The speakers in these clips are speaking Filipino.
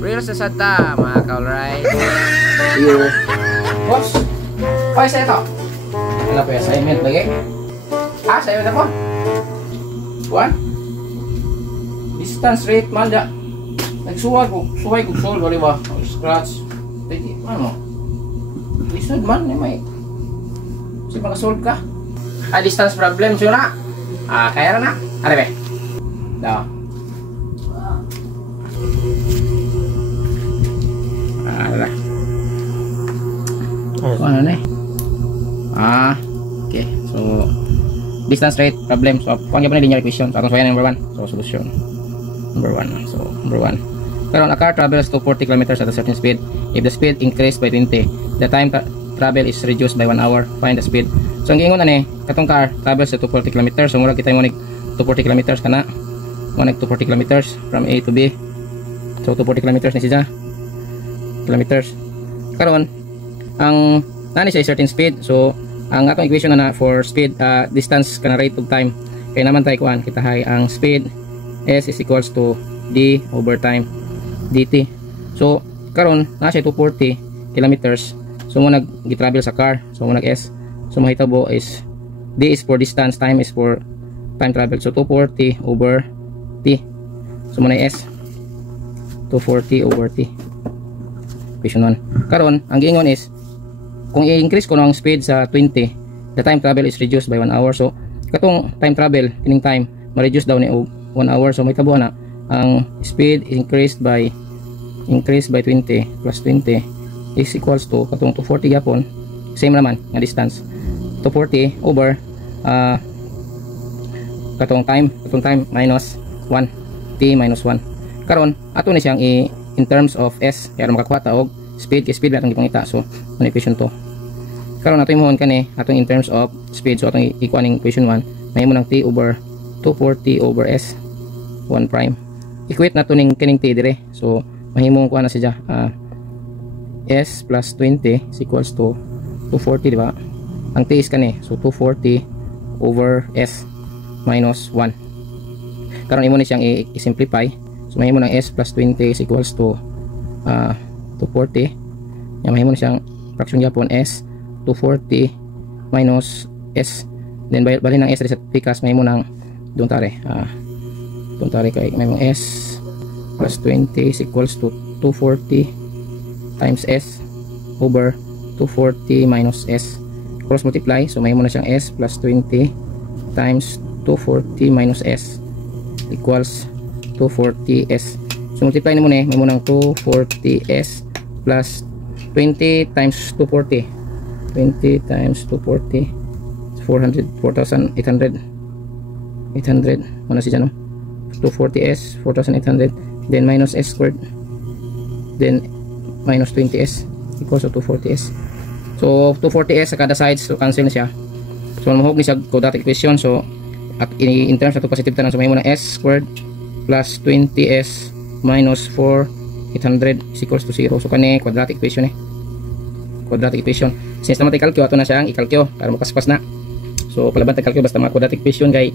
Real sa sata, mga ka-alright. Iyo. Boss, pa isa ito. Wala pa yung assignment lagi. Assignment ako. One. Distance rate, manda. Nagsuway ko solve, wala ba? Scratch. Ano? Lisod man, may. Kasi makasolve ka. Distance problem, so na. Kaya na. Ano ba? Daw. Ano na eh. Okay. So, distance rate problem. So, kung ano ba na linear equation? So, atong sabayan number 1. So, solution. Number 1. So, number 1. Karon, a car travels to 40 kilometers at a certain speed. If the speed increased by 20, the time travel is reduced by 1 hour. Find the speed. So, ang giingon ani, katong car travels to 240 kilometers. So, mura kita mo nig 240 kilometers kana. Mo nig 240 kilometers from A to B. So, 240 kilometers ni siya. Kilometers. Karon, ang nani siya certain speed. So, ang atong equation na for speed, distance kana rate of time. Kaya naman tayo kuan kita hay ang speed S is equals to D over time dt. So, karon na siya 240 kilometers. So, mo nag-travel sa car. So, mo nag-S. So, mahitabo is D is for distance, time is for time travel. So, 240 over T. So, mo na S. 240 over T. Equation 1. Karon, ang giingon is, kung i-increase ko ang speed sa 20, the time travel is reduced by 1 hour. So, katong time travel, kining time, ma-reduce daw ni 1 hour. So, mahitabo na, ang speed is increased by 20 plus 20 is equals to katong 240 yapon, same naman nga distance, 240 over katong time minus 1, t minus 1. Karon ato ni siyang in terms of s, kaya makakuha ta og speed, kay speed atong gipangita. So ano equation to. Karon ato imong kani atong in terms of speed. So atong ikuha ning equation 1, mahimo nang t over 240 over s 1 prime. Equate nato ning kining t dire. So mahimong kuha na siya s plus 20 is equals to 240, di ba? Ang t is kani, so 240 over s minus 1. Karon imo ni siyang i-simplify. So mahimo ng s plus 20 is equals to 240. Yan, mahimo na siyang fraction yapon s 240 minus s. Then bali ng s sa pikas, mahimo ng doon tare kay mahimo s plus 20 is equals to 240 times s over 240 minus s. Cross multiply, so may muna siyang s plus 20 times 240 minus s equals 240s. So multiply ni mo ni, may munang 240s plus 20 times 240. 20 times 240 400, 4,800 ano siya no? 240s 4,800, then minus s squared, then minus 20s equals to 240s. So 240s sa kada side, so cancel na siya. So mahug ni sa quadratic equation. So at in terms of positive tanan, so may mo na s squared plus 20s minus 4,800 is equals to 0. So kani quadratic equation quadratic equation. Since naman tayo kalkyo, ato na siya ang ikalkyo para makaspas na. So palaban tayo kalkyo basta mga quadratic equation kay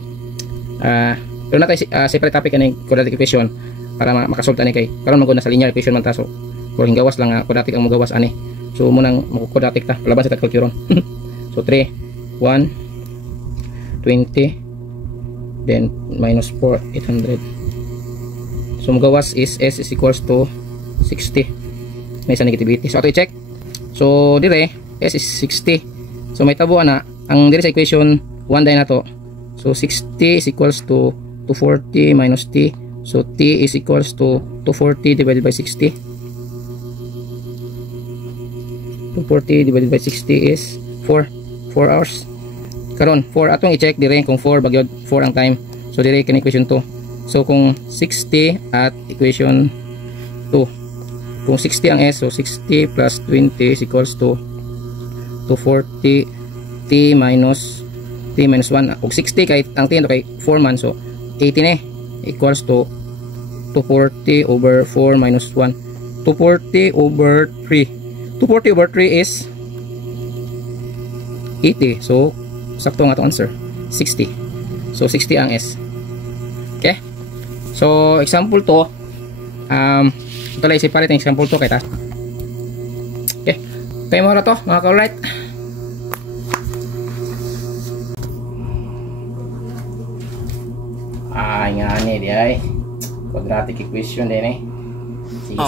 pero na tayo separate topic kaning quadratic equation para makasolve ani kay karon magud na sa linear equation man ta. So kung gawas lang quadratic ang magawas ani. So munang mag-quadratic ta palaban sa kalkyo ron. So 3 1 20 then minus 4,800. So magawas is s is equals to 60. May sa negativity. So ato i-check. So dire s is 60. So may tabuan na ang dire sa equation 1 day na to. So 60 is equals to 240 minus t. So t is equals to 240 divided by 60. 240 divided by 60 is 4 hours. Karon 4 atong i-check dire kung 4 bagyod 4 ang time. So dire kini equation 2. So kung 60 at equation 2, kung 60 ang s, so 60 plus 20 is equals to 240 t minus 1. Kung 60 kay ang t kay 4 man, so 80 equals to 240 over 4 minus 1. 240 over 3. 240 over 3 is 80. So sakto nga itong answer, 60. So 60 ang s. Okay, so example to ito lang i-separate yung example to kay ta. Okay, kaya mo na to mga ka-alright. Nga ni di ay quadratic equation din eh. Sige.